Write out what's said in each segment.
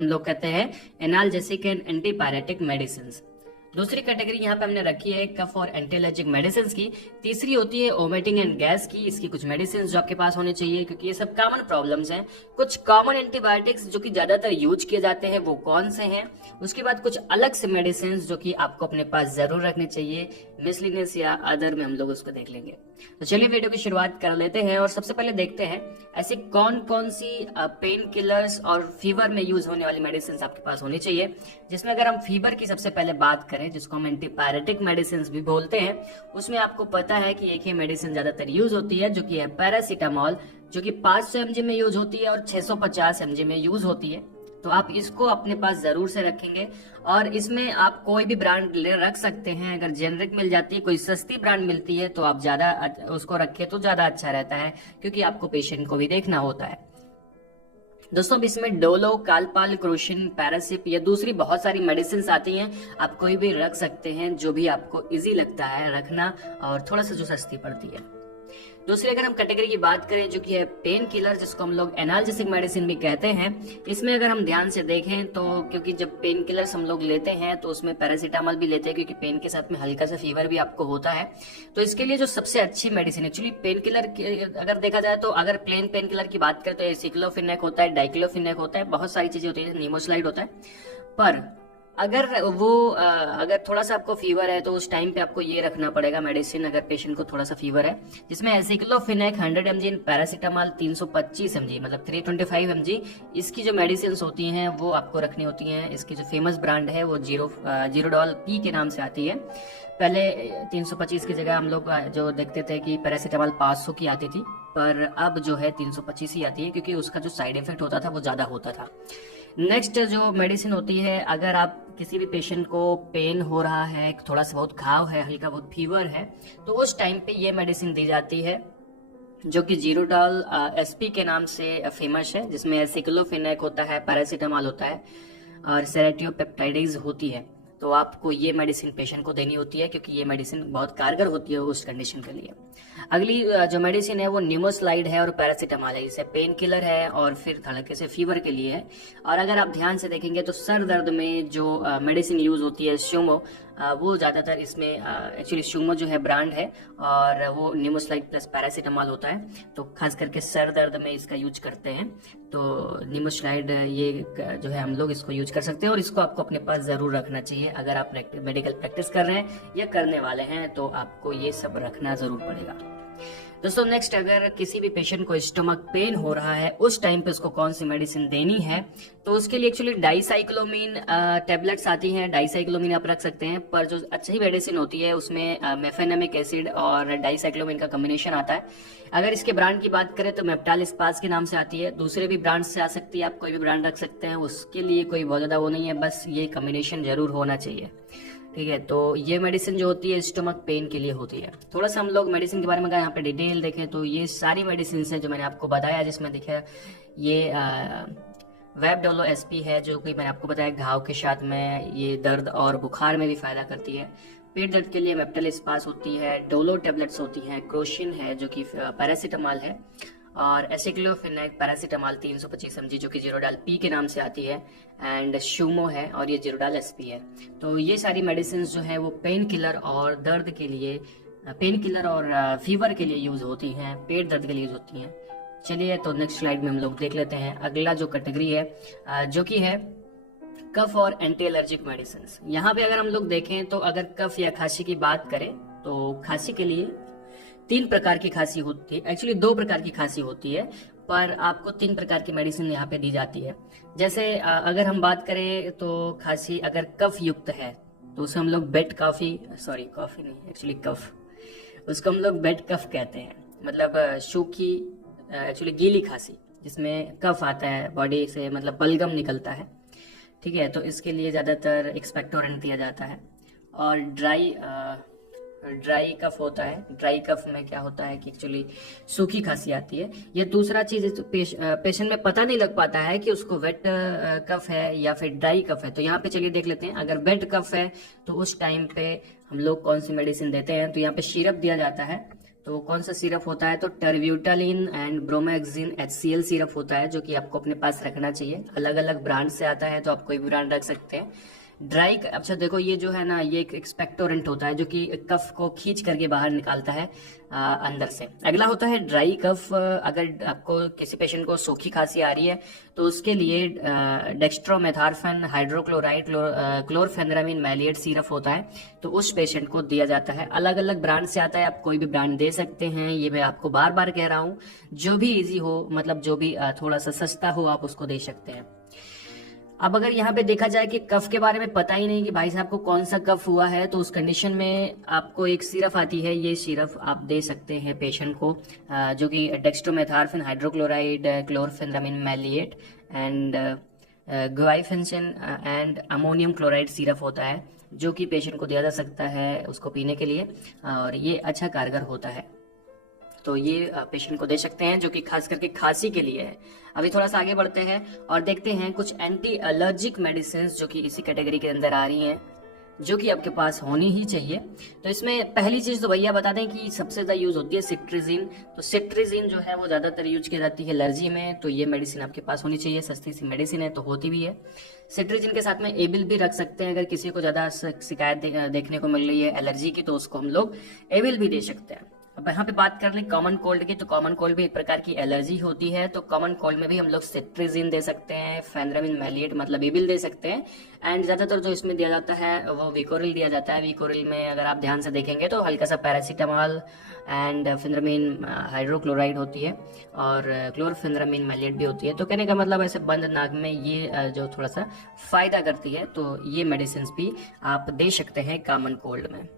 हम लोग कहते हैं एनाल्जेसिक एंड एंटीपायरेटिक मेडिसिन। दूसरी कैटेगरी यहाँ पे हमने रखी है कफ और एंटीएलर्जिक मेडिसिन की। तीसरी होती है वोमिटिंग एंड गैस की। इसकी कुछ मेडिसिन जो आपके पास होने चाहिए, क्योंकि ये सब कॉमन प्रॉब्लम्स हैं। कुछ कॉमन एंटीबायोटिक्स जो कि ज्यादातर यूज किए जाते हैं वो कौन से हैं, उसके बाद कुछ अलग से मेडिसिन जो कि आपको अपने पास जरूर रखने चाहिए, मिसलिनियस या अदर में हम लोग उसको देख लेंगे। तो चलिए वीडियो की शुरुआत कर लेते हैं और सबसे पहले देखते हैं ऐसी कौन कौन सी पेन किलर्स और फीवर में यूज होने वाली मेडिसिन आपके पास होनी चाहिए। जिसमें अगर हम फीवर की सबसे पहले बात करें, जिसको हम एंटीपायरेटिक मेडिसिन भी बोलते हैं, उसमें आपको पता है कि एक ही मेडिसिन ज्यादातर यूज होती है जो कि है पैरासीटामोल, जो कि 500 mg में यूज होती है और 650 mg में यूज होती है। तो आप इसको अपने पास जरूर से रखेंगे और इसमें आप कोई भी ब्रांड ले रख सकते हैं। अगर जेनरिक मिल जाती है, कोई सस्ती ब्रांड मिलती है तो आप ज्यादा उसको रखें तो ज्यादा अच्छा रहता है, क्योंकि आपको पेशेंट को भी देखना होता है। दोस्तों अब इसमें डोलो, कालपाल, क्रोशिन, पैरासिप या दूसरी बहुत सारी मेडिसिन आती हैं। आप कोई भी रख सकते हैं जो भी आपको इजी लगता है रखना और थोड़ा सा जो सस्ती पड़ती है। दूसरी अगर हम कैटेगरी की बात करें जो कि है पेन किलर, जिसको हम लोग एनाल्जेसिक मेडिसिन भी कहते हैं, इसमें अगर हम ध्यान से देखें तो क्योंकि जब पेन किलर्स हम लोग लेते हैं तो उसमें पैरासीटामोल भी लेते हैं, क्योंकि पेन के साथ में हल्का सा फीवर भी आपको होता है। तो इसके लिए जो सबसे अच्छी मेडिसिन एक्चुअली पेन किलर अगर देखा जाए तो अगर प्लेन पेन किलर की बात करें तो एसिक्लोफिनेक होता है, डाइक्लोफिनेक होता है, बहुत सारी चीजें होती है, नीमोसाइड होता है। पर अगर अगर थोड़ा सा आपको फीवर है तो उस टाइम पे आपको ये रखना पड़ेगा मेडिसिन, अगर पेशेंट को थोड़ा सा फीवर है, जिसमें एसिक्लोफिनेक 100 mg, पैरासीटामोल 325 mg मतलब 325 mg। इसकी जो मेडिसिन होती हैं वो आपको रखनी होती हैं। इसकी जो फेमस ब्रांड है वो जीरोडॉल पी के नाम से आती है। पहले 325 की जगह हम लोग जो देखते थे कि पैरासीटामोल 500 की आती थी, पर अब जो है 325 ही आती है, क्योंकि उसका जो साइड इफेक्ट होता था वो ज्यादा होता था। नेक्स्ट जो मेडिसिन होती है, अगर आप किसी भी पेशेंट को पेन हो रहा है, थोड़ा सा बहुत घाव है, हल्का बहुत फीवर है, तो उस टाइम पे ये मेडिसिन दी जाती है जो कि जीरोडॉल एसपी के नाम से फेमस है, जिसमें एसिक्लोफिनेक होता है, पैरासीटामोल होता है और सेरेटियोपेप्टाइडेज होती है। तो आपको ये मेडिसिन पेशेंट को देनी होती है, क्योंकि ये मेडिसिन बहुत कारगर होती है उस कंडीशन के लिए। अगली जो मेडिसिन है वो निमोस्लाइड है और पैरासीटामोल है। इसे पेन किलर है और फिर हल्के से फीवर के लिए है। और अगर आप ध्यान से देखेंगे तो सर दर्द में जो मेडिसिन यूज होती है स्यूमो, वो ज्यादातर इसमें एक्चुअली स्यूमो जो है ब्रांड है और वो निमोस्लाइड प्लस पैरासीटामोल होता है। तो खास करके सर दर्द में इसका यूज करते हैं। तो निमोस्लाइड ये जो है हम लोग इसको यूज कर सकते हैं और इसको आपको अपने पास जरूर रखना चाहिए। अगर आप मेडिकल प्रैक्टिस कर रहे हैं या करने वाले हैं तो आपको ये सब रखना जरूर पड़ेगा। दोस्तों नेक्स्ट, अगर किसी भी पेशेंट को स्टमक पेन हो रहा है, उस टाइम पे उसको कौन सी मेडिसिन देनी है, तो उसके लिए एक्चुअली डाइसाइक्लोमीन टेबलेट्स आती हैं। डाइसाइक्लोमीन आप रख सकते हैं, पर जो अच्छी मेडिसिन होती है उसमें मेफेनेमिक एसिड और डाइसाइक्लोमीन का कॉम्बिनेशन आता है। अगर इसके ब्रांड की बात करें तो मेप्टाल स्पास के नाम से आती है। दूसरे भी ब्रांड से आ सकती है, आप कोई भी ब्रांड रख सकते हैं, उसके लिए कोई बहुत ज्यादा वो नहीं है, बस ये कॉम्बिनेशन जरूर होना चाहिए। ठीक है, तो ये मेडिसिन जो होती है स्टमक पेन के लिए होती है। थोड़ा सा हम लोग मेडिसिन के बारे में अगर यहाँ पे डिटेल देखें तो ये सारी मेडिसिन है जो मैंने आपको बताया, जिसमें देखा ये वेबडोलो एसपी है, जो कि मैंने आपको बताया घाव के साथ में ये दर्द और बुखार में भी फायदा करती है। पेट दर्द के लिए मेप्टाल स्पास होती है, डोलो टेबलेट्स होती हैं, क्रोशिन है जो कि पैरासीटामोल है, और एसिक्लोफिनेक पैरासीटामोल 325 mg जो कि जीरोडॉल पी के नाम से आती है, एंड शूमो है और ये जीरोडॉल एसपी है। तो ये सारी मेडिसिन जो है वो पेन किलर और दर्द के लिए, पेन किलर और फीवर के लिए यूज होती हैं, पेट दर्द के लिए यूज होती हैं। चलिए तो नेक्स्ट स्लाइड में हम लोग देख लेते हैं अगला जो कैटेगरी है जो कि है कफ और एंटी एलर्जिक मेडिसिन। यहाँ पे अगर हम लोग देखें तो अगर कफ या खांसी की बात करें तो खांसी के लिए 3 प्रकार की खांसी होती है, एक्चुअली 2 प्रकार की खांसी होती है, पर आपको 3 प्रकार की मेडिसिन यहाँ पे दी जाती है। जैसे अगर हम बात करें तो खांसी अगर कफ युक्त है तो उसे हम लोग बेड कॉफी नहीं, एक्चुअली कफ, उसको हम लोग बेड कफ कहते हैं। मतलब सूखी एक्चुअली गीली खांसी जिसमें कफ आता है बॉडी से, मतलब बलगम निकलता है। ठीक है, तो इसके लिए ज्यादातर एक्सपेक्टोरेंट दिया जाता है। और ड्राई कफ होता है। ड्राई कफ में क्या होता है कि एक्चुअली सूखी खांसी आती है। ये दूसरा चीज तो पेशेंट में पता नहीं लग पाता है कि उसको वेट कफ है या फिर ड्राई कफ है। तो यहाँ पे चलिए देख लेते हैं, अगर वेट कफ है तो उस टाइम पे हम लोग कौन सी मेडिसिन देते हैं। तो यहाँ पे सिरप दिया जाता है। तो कौन सा सिरप होता है, तो टर्ब्यूटालिन एंड ब्रोमोक्सिन HCl सिरप होता है, जो कि आपको अपने पास रखना चाहिए। अलग अलग ब्रांड से आता है, तो आप कोई भी ब्रांड रख सकते हैं। ड्राई, अच्छा देखो ये जो है ना, ये एक एक्सपेक्टोरेंट होता है जो कि कफ को खींच करके बाहर निकालता है अंदर से। अगला होता है ड्राई कफ। अगर आपको किसी पेशेंट को सूखी खांसी आ रही है तो उसके लिए डेक्स्ट्रोमेथार्फन हाइड्रोक्लोराइड क्लोरफेनरामिन मैलिएट सिरप होता है, तो उस पेशेंट को दिया जाता है। अलग अलग ब्रांड से आता है, आप कोई भी ब्रांड दे सकते हैं। ये मैं आपको बार बार कह रहा हूँ, जो भी इजी हो, मतलब जो भी थोड़ा सा सस्ता हो, आप उसको दे सकते हैं। अब अगर यहाँ पे देखा जाए कि कफ के बारे में पता ही नहीं कि भाई साहब को कौन सा कफ हुआ है, तो उस कंडीशन में आपको एक सिरप आती है, ये सिरप आप दे सकते हैं पेशेंट को, जो कि dextromethorphan hydrochloride chlorpheniramine maleate and guaifenesin and ammonium chloride syrup होता है, जो कि पेशेंट को दिया जा सकता है उसको पीने के लिए, और ये अच्छा कारगर होता है। तो ये पेशेंट को दे सकते हैं, जो कि खास करके खांसी के लिए है। अभी थोड़ा सा आगे बढ़ते हैं और देखते हैं कुछ एंटी एलर्जिक मेडिसिन जो कि इसी कैटेगरी के अंदर आ रही हैं, जो कि आपके पास होनी ही चाहिए। तो इसमें पहली चीज तो भैया बता दें कि सबसे ज्यादा यूज होती है सिट्रिजिन। तो सिट्रिजिन जो है वो ज्यादातर यूज की जाती है एलर्जी में, तो ये मेडिसिन आपके पास होनी चाहिए। सस्ती सी मेडिसिन है तो होती भी है। सिट्रिजिन के साथ में एबिल भी रख सकते हैं, अगर किसी को ज्यादा शिकायत देखने को मिल रही है एलर्जी की, तो उसको हम लोग एबिल भी दे सकते हैं। अब यहाँ पे बात कर ले कॉमन कोल्ड की, तो कॉमन कोल्ड भी एक प्रकार की एलर्जी होती है, तो कॉमन कोल्ड में भी हम लोग सिट्रिजिन दे सकते हैं, फेनरामिन मैलिएट मतलब एबिल दे सकते हैं। एंड ज्यादातर जो इसमें दिया जाता है वो विकोरिल दिया जाता है। विकोरिल में अगर आप ध्यान से देखेंगे तो हल्का सा पैरासीटामॉल एंड फेनरामिन हाइड्रोक्लोराइड होती है, और क्लोरफेनरामिन मैलिएट भी होती है। तो कहने का मतलब ऐसे बंद नाक में ये जो थोड़ा सा फायदा करती है, तो ये मेडिसिन भी आप दे सकते हैं कॉमन कोल्ड में।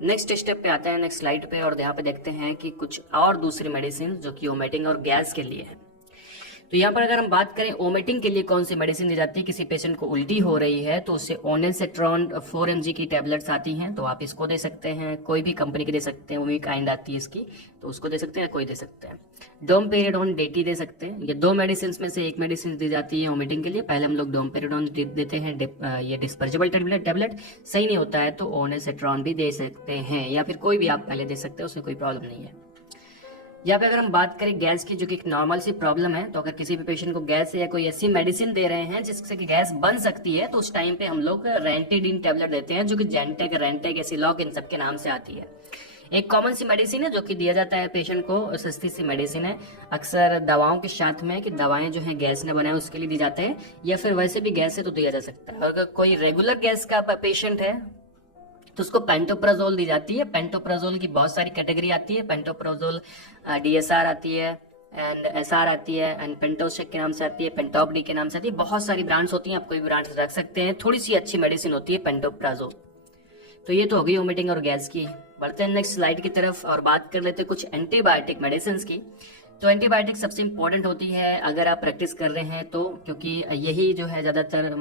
नेक्स्ट स्टेप पे आते हैं, नेक्स्ट स्लाइड पे, और यहाँ पे देखते हैं कि कुछ और दूसरी मेडिसिन जो कि वोमिटिंग और गैस के लिए है। तो यहाँ पर अगर हम बात करें वोमिटिंग के लिए कौन सी मेडिसिन दी जाती है, किसी पेशेंट को उल्टी हो रही है तो उससे ओनेसेट्रॉन 4 mg की टेबलेट्स आती हैं, तो आप इसको दे सकते हैं। कोई भी कंपनी की दे सकते हैं, वही काइंड आती है इसकी, तो उसको दे सकते हैं, कोई दे सकते हैं। डोमपेरिडोन डेटी दे सकते हैं। ये दो मेडिसिन में से एक मेडिसिन दी जाती है वोमिटिंग के लिए। पहले हम लोग डोमपेरिडोन देते हैं, ये डिस्पर्जेबल टेबलेट सही नहीं होता है तो ओनेसेट्रॉन भी दे सकते हैं, या फिर कोई भी आप पहले दे सकते हैं, उसमें कोई प्रॉब्लम नहीं है। यहाँ पे अगर हम बात करें गैस की, जो कि एक नॉर्मल सी प्रॉब्लम है, तो अगर किसी भी पेशेंट को गैस है या कोई ऐसी मेडिसिन दे रहे हैं जिससे कि गैस बन सकती है, तो उस टाइम पे हम लोग रेंटेडिन टेबलेट देते हैं, जो कि जेंटेक, रेंटेक, एसिलॉक इन सबके नाम से आती है। एक कॉमन सी मेडिसिन है जो कि दिया जाता है पेशेंट को, सस्ती सी मेडिसिन है, अक्सर दवाओं के साथ में, कि दवाएं जो है गैस ने बनाए उसके लिए दी जाते हैं, या फिर वैसे भी गैस है तो दिया जा सकता है। अगर कोई रेगुलर गैस का पेशेंट है तो उसको पेंटोप्राजोल दी जाती है। पेंटोप्राजोल की बहुत सारी कैटेगरी आती है। पेंटोप्राजोल DSR आती है एंड SR आती है एंड पेंटोसेक के नाम से आती है, पेंटॉप डी के नाम से आती है। बहुत सारी ब्रांड्स होती हैं, आप कोई ब्रांड्स रख सकते हैं। थोड़ी सी अच्छी मेडिसिन होती है पेंटोप्राजोल। तो ये तो हो गई वोमिटिंग और गैस की। बढ़ते हैं नेक्स्ट स्लाइड की तरफ और बात कर लेते हैं कुछ एंटीबायोटिक मेडिसिन की। तो एंटीबायोटिक सबसे इंपॉर्टेंट होती है अगर आप प्रैक्टिस कर रहे हैं तो, क्योंकि यही जो है ज़्यादातर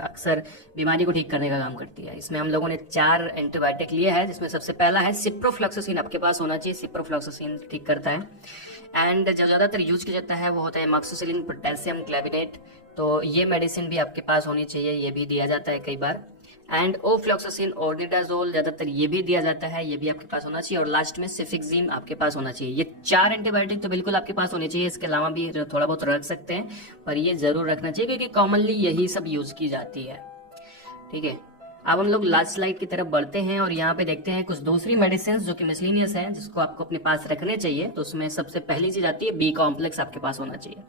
अक्सर बीमारी को ठीक करने का काम करती है। इसमें हम लोगों ने 4 एंटीबायोटिक लिए हैं, जिसमें सबसे पहला है सिप्रोफ्लॉक्सासिन, आपके पास होना चाहिए। सिप्रोफ्लॉक्सासिन ठीक करता है। एंड जो ज़्यादातर यूज किया जाता है वो होता है एमॉक्सिसिलिन पोटेशियम क्लेविनेट, तो ये मेडिसिन भी आपके पास होनी चाहिए, ये भी दिया जाता है कई बार। एंड ओफ्लॉक्सासिन ऑर्निडाजोल, ज्यादातर ये भी दिया जाता है, ये भी आपके पास होना चाहिए। और लास्ट में सिफिक्जिम आपके पास होना चाहिए। ये 4 एंटीबायोटिक तो बिल्कुल आपके पास होने चाहिए, इसके अलावा भी थोड़ा बहुत रख सकते हैं, पर ये जरूर रखना चाहिए क्योंकि कॉमनली यही सब यूज की जाती है। ठीक है, अब हम लोग लास्ट स्लाइड की तरफ बढ़ते हैं और यहाँ पे देखते हैं कुछ दूसरी मेडिसिन जो कि मिसलिनियस है, जिसको आपको अपने पास रखने चाहिए। तो उसमें सबसे पहली चीज आती है बी कॉम्प्लेक्स, आपके पास होना चाहिए।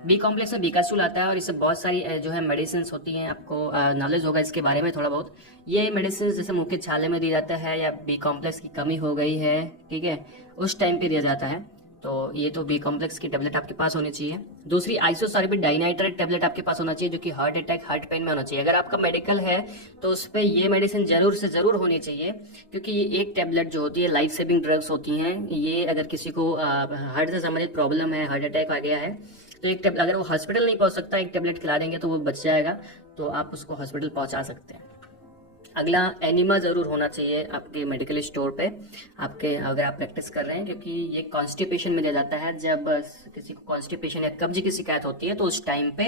बी कॉम्प्लेक्स में बीकासूल आता है और इससे बहुत सारी जो है मेडिसिन होती हैं, आपको नॉलेज होगा इसके बारे में थोड़ा बहुत। ये मेडिसिन जैसे मुंह के छाले में दी जाता है, या बी कॉम्प्लेक्स की कमी हो गई है, ठीक है, उस टाइम पे दिया जाता है। तो ये तो बी कॉम्प्लेक्स की टेबलेट आपके पास होनी चाहिए। दूसरी आइसोसॉर्बिट डाइनाइट्रेट टेबलेट आपके पास होना चाहिए, जो कि हार्ट अटैक, हार्ट पेन में होना चाहिए। अगर आपका मेडिकल है तो उस पर ये मेडिसिन जरूर से जरूर होनी चाहिए, क्योंकि ये एक टेबलेट जो होती है लाइफ सेविंग ड्रग्स होती हैं। ये अगर किसी को हार्ट से संबंधित प्रॉब्लम है, हार्ट अटैक आ गया है, तो एक टेबलेट, अगर वो हॉस्पिटल नहीं पहुंच सकता, एक टेबलेट खिला देंगे तो वो बच जाएगा, तो आप उसको हॉस्पिटल पहुंचा सकते हैं। अगला एनिमा जरूर होना चाहिए आपके मेडिकल स्टोर पे, आपके अगर आप प्रैक्टिस कर रहे हैं, क्योंकि ये कॉन्स्टिपेशन में दिया जाता है। जब किसी को कॉन्स्टिपेशन या कब्ज की शिकायत होती है तो उस टाइम पे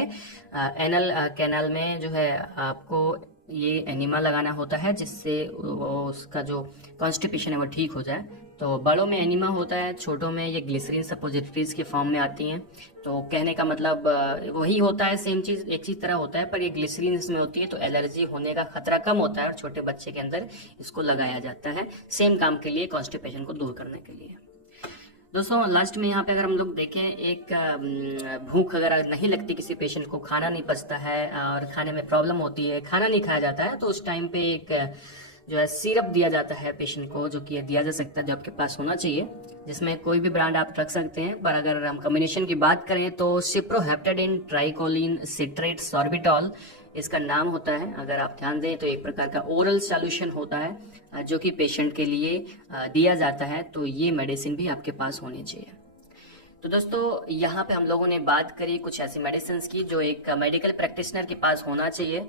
एनल कैनाल में जो है आपको ये एनिमा लगाना होता है, जिससे वो उसका जो कॉन्स्टिपेशन है वो ठीक हो जाए। तो बड़ों में एनीमा होता है, छोटों में ये ग्लिसरीन सपोजिटरीज के फॉर्म में आती हैं। तो कहने का मतलब वही होता है, सेम चीज एक चीज तरह होता है, पर ये ग्लिसरीन इसमें होती है तो एलर्जी होने का खतरा कम होता है और छोटे बच्चे के अंदर इसको लगाया जाता है सेम काम के लिए, कॉन्स्टिपेशन को दूर करने के लिए। दोस्तों लास्ट में यहाँ पे अगर हम लोग देखें, एक भूख अगर नहीं लगती किसी पेशेंट को, खाना नहीं पचता है और खाने में प्रॉब्लम होती है, खाना नहीं खाया जाता है, तो उस टाइम पे एक जो है सिरप दिया जाता है पेशेंट को, जो कि दिया जा सकता है, जो आपके पास होना चाहिए, जिसमें कोई भी ब्रांड आप रख सकते हैं। पर अगर हम कॉम्बिनेशन की बात करें तो सिप्रोहेप्टेडिन ट्राइकोलिन सिट्रेट सॉर्बिटॉल इसका नाम होता है। अगर आप ध्यान दें तो एक प्रकार का ओरल सॉल्यूशन होता है जो कि पेशेंट के लिए दिया जाता है। तो ये मेडिसिन भी आपके पास होनी चाहिए। तो दोस्तों यहाँ पे हम लोगों ने बात करी कुछ ऐसी मेडिसिन की जो एक मेडिकल प्रैक्टिशनर के पास होना चाहिए।